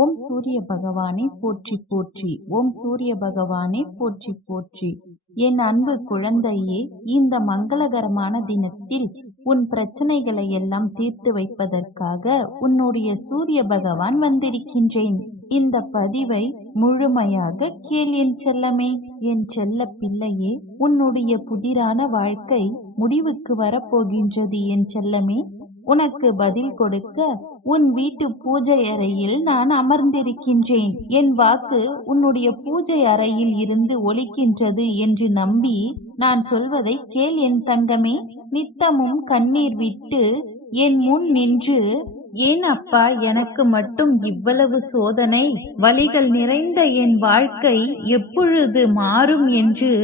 ஓம் சூரிய பகவானே போற்றி போற்றி. ஓம் சூரிய பகவானே போற்றி போற்றி. என் அன்பு குழந்தையே, இந்த மங்களகரமான தினத்தில் உன் பிரச்சனைகளை எல்லாம் தீர்த்து வைப்பதற்காக உன்னுடைய சூரிய பகவான் வந்திருக்கின்றேன். இந்த பதிவை முழுமையாக கேள் என் செல்லமே. என் செல்ல பிள்ளையே, உன்னுடைய புதிரான வாழ்க்கை முடிவுக்கு வரப்போகின்றது என் செல்லமே. உனக்கு பதில் கொடுக்க உன் வீட்டு பூஜை அறையில் நான் அமர்ந்திருக்கின்றேன். என் வாக்கு உன்னுடைய பூஜை அறையில் இருந்து ஒலிக்கின்றது என்று நம்பி நான் சொல்வதை கேள் என் தங்கமே. நித்தமும் கண்ணீர் விட்டு என் முன் நின்று, ஏன் அப்பா எனக்கு மட்டும் இவ்வளவு சோதனை, வலிகள் நிறைந்த என் வாழ்க்கை எப்பொழுது மாறும் என்று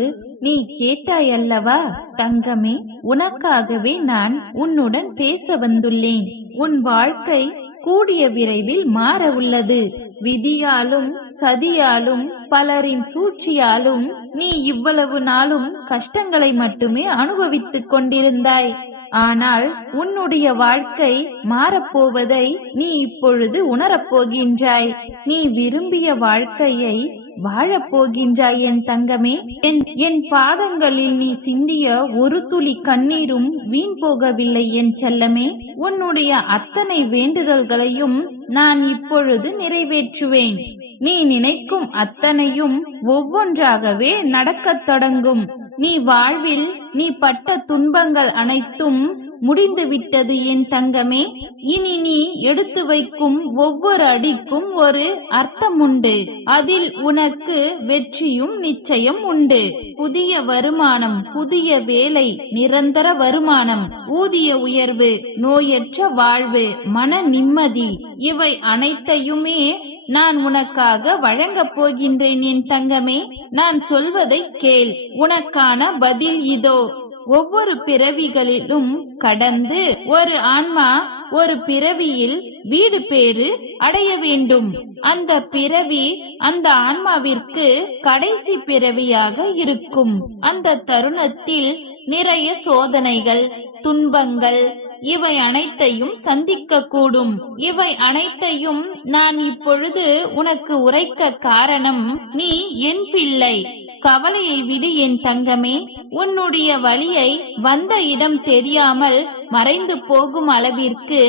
நீ கேட்டாயல்லவா தங்கமே. உனக்காகவே நான் உன்னுடன் பேச வந்துள்ளேன். உன் வாழ்க்கை கூடிய விரைவில் மாற உள்ளது. விதியாலும் சதியாலும் பலரின் சூழ்ச்சியாலும் நீ இவ்வளவு நாளும் கஷ்டங்களை மட்டுமே அனுபவித்துக் கொண்டிருந்தாய். ஆனால் உன்னுடைய வாழ்க்கை மாறப்போவதை நீ இப்பொழுது உணரப்போகின்றாய். நீ விரும்பிய வாழ்க்கையை வாழப்போகின்றாய் என் தங்கமே. என் பாதங்களில் நீ சிந்திய ஒரு துளி கண்ணீரும் வீண் போகவில்லை என் செல்லமே. உன்னுடைய அத்தனை வேண்டுதல்களையும் நான் இப்பொழுது நிறைவேற்றுவேன். நீ நினைக்கும் அத்தனையும் ஒவ்வொன்றாகவே நடக்கத் தொடங்கும். நீ வாழ்வில் நீ பட்ட துன்பங்கள் அனைத்தும் முடிந்து விட்டது என் தங்கமே. இனி நீ எடுத்து வைக்கும் ஒவ்வொரு அடிக்கும் ஒரு அர்த்தம் உண்டு. அதில் உனக்கு வெற்றியும் நிச்சயம் உண்டு. புதிய வருமானம், புதிய வேலை, நிரந்தர வருமானம், ஊதிய உயர்வு, நோயற்ற வாழ்வு, மன நிம்மதி, இவை அனைத்தையுமே நான் உனக்காக வழங்கப் போகின்றேன் என் தங்கமே. நான் சொல்வதை கேள். உனக்கான பதில் இதோ. ஒவ்வொரு பிறவிகளிலும் கடந்து ஒரு ஆன்மா ஒரு பிறவியில் வீடு பேறு அடைய வேண்டும். அந்த பிறவி அந்த ஆன்மாவிற்கு கடைசி பிறவியாக இருக்கும். அந்த தருணத்தில் நிறைய சோதனைகள், துன்பங்கள், இவை அனைத்தையும் சந்திக்க கூடும். இவை அனைத்தையும் நான் இப்பொழுது உனக்கு உரைக்க காரணம், நீ என் பிள்ளை. கவலையை விடு என் தங்கமே. உன்னுடைய வலியை வந்த இடம் தெரியாமல் மறைந்து போகும் அளவிற்கு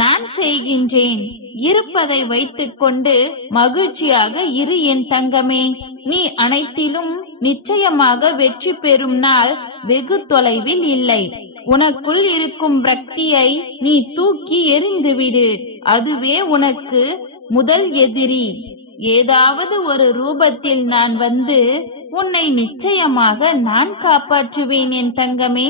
நான் செய்கின்றேன். இருப்பதை வைத்துக் கொண்டு மகிழ்ச்சியாக இரு என் தங்கமே. நீ அனைத்திலும் நிச்சயமாக வெற்றி பெறும் நாள் வெகு தொலைவில் இல்லை. உனக்குள் இருக்கும் பிரக்தியை நீ தூக்கி எறிந்துவிடு. அதுவே உனக்கு முதல் எதிரி. ஏதாவது ஒரு ரூபத்தில் நான் வந்து உன்னை நிச்சயமாக நான் காப்பாற்றுவேன் என் தங்கமே.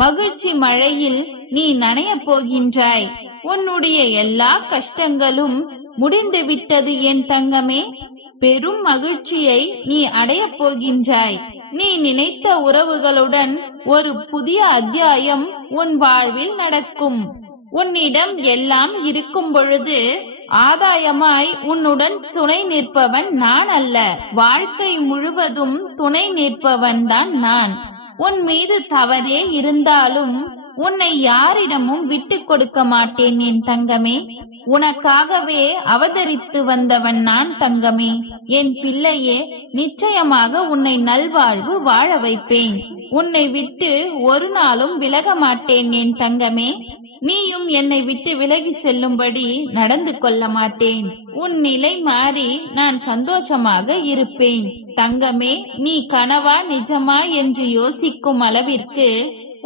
மகிழ்ச்சி மழையில் நீ நனைய போகின்றாய். உன்னுடைய எல்லா கஷ்டங்களும் முடிந்து விட்டது என் தங்கமே. பெரும் மகிழ்ச்சியை நீ அடைய போகின்றாய். நீ நினைத்த உறவுகளுடன் ஒரு புதிய அத்தியாயம் உன் வாழ்வில் நடக்கும். உன்னிடம் எல்லாம் இருக்கும் பொழுது ஆதாயமாய் உன்னுடன் துணை நிற்பவன் நான் அல்ல. வாழ்க்கை முழுவதும் துணை நிற்பவன் தான் நான். உன் மீது தவறே இருந்தாலும் உன்னை யாரிடமும் விட்டு கொடுக்க மாட்டேன் என் தங்கமே. உனக்காகவே அவதரித்து வந்தவன் நான் தங்கமே. என் பிள்ளையே, நிச்சயமாக உன்னை நல்வாழ்வு வாழ வைப்பேன். உன்னை விட்டு ஒரு நாளும் விலக மாட்டேன் என் தங்கமே. நீயும் என்னை விட்டு விலகி செல்லும்படி நடந்து கொள்ள மாட்டேன். உன் நிலை மாறி நான் சந்தோஷமாக இருப்பேன் தங்கமே. நீ கனவா நிஜமா என்று யோசிக்கும் அளவிற்கு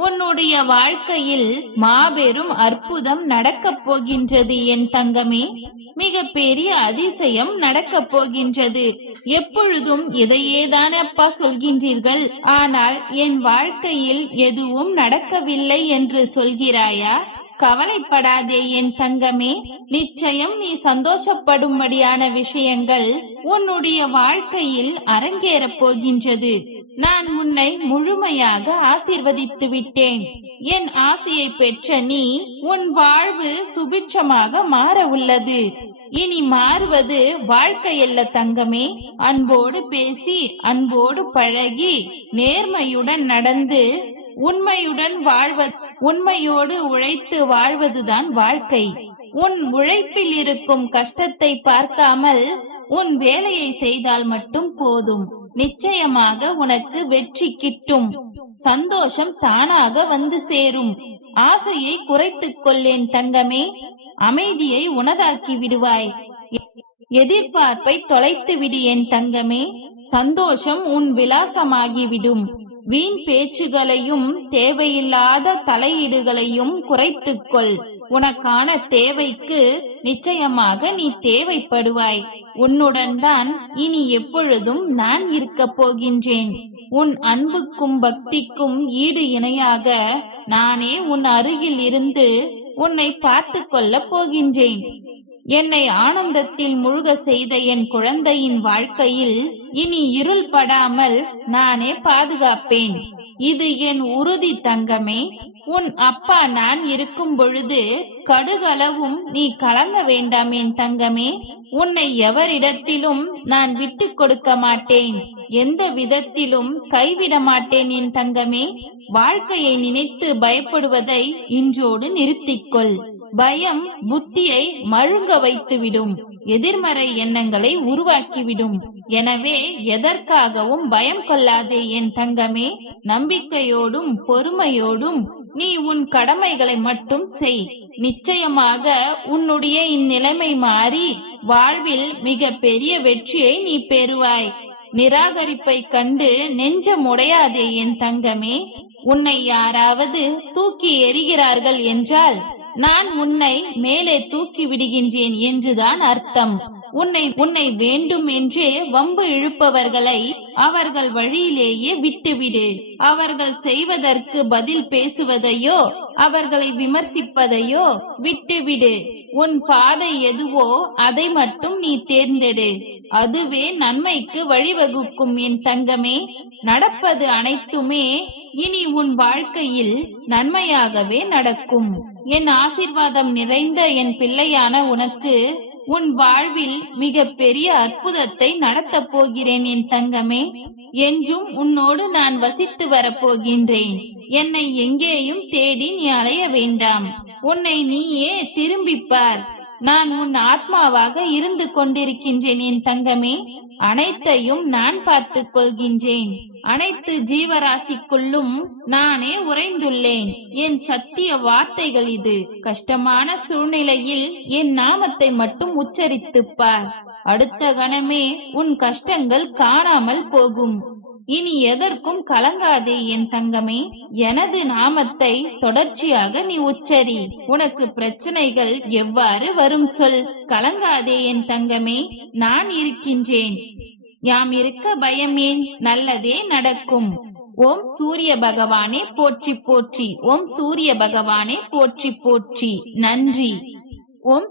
உன்னுடைய வாழ்க்கையில் மாபெரும் அற்புதம் நடக்கப் போகின்றது என் தங்கமே. மிக பெரிய அதிசயம் நடக்கப் போகின்றது. எப்பொழுதும் இதையேதான் அப்பா சொல்கின்றீர்கள், ஆனால் என் வாழ்க்கையில் எதுவும் நடக்கவில்லை என்று சொல்கிறாயா? கவலைப்படாதே என் தங்கமே. நிச்சயம் நீ சந்தோஷப்படும்படியான விஷயங்கள் உன்னுடைய வாழ்க்கையில் அரங்கேறப் போகின்றது. நான் உன்னை முழுமையாக ஆசீர்வதித்து விட்டேன். என் ஆசையை பெற்ற நீ உன் வாழ்வு சுபிட்சமாக மாற உள்ளது. இனி மாறுவது வாழ்க்கையல்ல தங்கமே. அன்போடு பேசி, அன்போடு பழகி, நேர்மையுடன் நடந்து, உண்மையோடு உழைத்து வாழ்வதுதான் வாழ்க்கை. உன் உழைப்பில் இருக்கும் கஷ்டத்தை பார்க்காமல் உன் வேலையை செய்தால் மட்டும் போதும். நிச்சயமாக உனக்கு வெற்றி கிட்டும். சந்தோஷம் தானாக வந்து சேரும். ஆசையை குறைத்துக் கொள்ளேன் தங்கமே. அமைதியை உனதாக்கி விடுவாய். எதிர்பார்ப்பை தொலைத்து விடு என் தங்கமே. சந்தோஷம் உன் விலாசமாகிவிடும். வீண் பேச்சுகளையும் தேவையில்லாத தலையீடுகளையும் குறைத்துக்கொள். உனக்கான தேவைக்கு நிச்சயமாக நீ தேவைப்படுவாய். உன்னுடன் தான் இனி எப்பொழுதும் நான் இருக்க போகின்றேன். உன் அன்புக்கும் பக்திக்கும் ஈடு இணையாக நானே உன் அருகில் இருந்து உன்னை பார்த்து கொள்ள போகின்றேன். என்னை ஆனந்தத்தில் முழுக செய்த என் குழந்தையின் வாழ்க்கையில் இனி இருள் படாமல் நானே பாதுகாப்பேன். இது என் உறுதி தங்கமே. உன் அப்பா நான் இருக்கும் பொழுது கடுகளவும் நீ கலங்க வேண்டாம் என் தங்கமே. உன்னை எவரிடத்திலும் நான் விட்டு கொடுக்க மாட்டேன். எந்த விதத்திலும் கைவிட மாட்டேன் என் தங்கமே. வாழ்க்கையை நினைத்து பயப்படுவதை இன்றோடு நிறுத்திக்கொள். பயம் புத்தியை மழுங்க வைத்துவிடும். எதிர்மறை எண்ணங்களை உருவாக்கிவிடும். எனவே எதற்காகவும் பயம் கொள்ளாதே என் தங்கமே. நம்பிக்கையோடும் பொறுமையோடும் நீ உன் கடமைகளை மட்டும் செய். நிச்சயமாக உன்னுடைய இந்நிலைமை மாறி வாழ்வில் மிக பெரிய வெற்றியை நீ பெறுவாய். நிராகரிப்பை கண்டு நெஞ்சம் உடையாதே என் தங்கமே. உன்னை யாராவது தூக்கி எறிகிறார்கள் என்றால் நான் உன்னை மேலே தூக்கி விடுகின்றேன் என்றுதான் அர்த்தம். உன்னை வேண்டும் என்றே வம்பு இழுப்பவர்களை அவர்கள் வழியிலேயே விட்டுவிடு. அவர்கள் செய்வதற்கு பதில் பேசுவதையோ அவர்களை விமர்சிப்பதையோ விட்டுவிடு. உன் பாதை எதுவோ அதை மட்டும் நீ தேர்ந்தெடு. அதுவே நன்மைக்கு வழிவகுக்கும் என் தங்கமே. நடப்பது அனைத்துமே இனி உன் வாழ்க்கையில் நன்மையாகவே நடக்கும். என் ஆசீர்வாதம் நிறைந்த என் பிள்ளையான உனக்கு உன் வாழ்வில் மிக பெரிய அற்புதத்தை நடத்தப் போகிறேன் என் தங்கமே. என்றும் உன்னோடு நான் வசித்து வரப்போகின்றேன். என்னை எங்கேயும் தேடி நீ அலைய வேண்டாம். உன்னை நீயே திரும்பிப்பார். நான் உன் ஆத்மாவாக இருந்து கொண்டிருக்கின்றேன் என் தங்கமே. அனைத்தையும் நான் பார்த்துக் கொள்கின்றேன். அனைத்து ஜீவராசிக்குள்ளும் நானே உறைந்துள்ளேன். என் சத்திய வார்த்தைகள் இது. கஷ்டமான சூழ்நிலையில் என் நாமத்தை மட்டும் உச்சரித்துப் பார். அடுத்த கணமே உன் கஷ்டங்கள் காணாமல் போகும். இனி எதற்கும் கலங்காதே என் தங்கமே. எனது நாமத்தை தொடர்ச்சியாக நீ உச்சரி. உனக்கு பிரச்சனைகள் எவ்வாறு வரும் சொல். கலங்காதே என் தங்கமே. நான் இருக்கின்றேன். யாம் இருக்க பயமேன். நல்லதே நடக்கும். ஓம் சூரிய பகவானே போற்றி போற்றி. ஓம் சூரிய பகவானே போற்றி போற்றி. நன்றி. ஓம்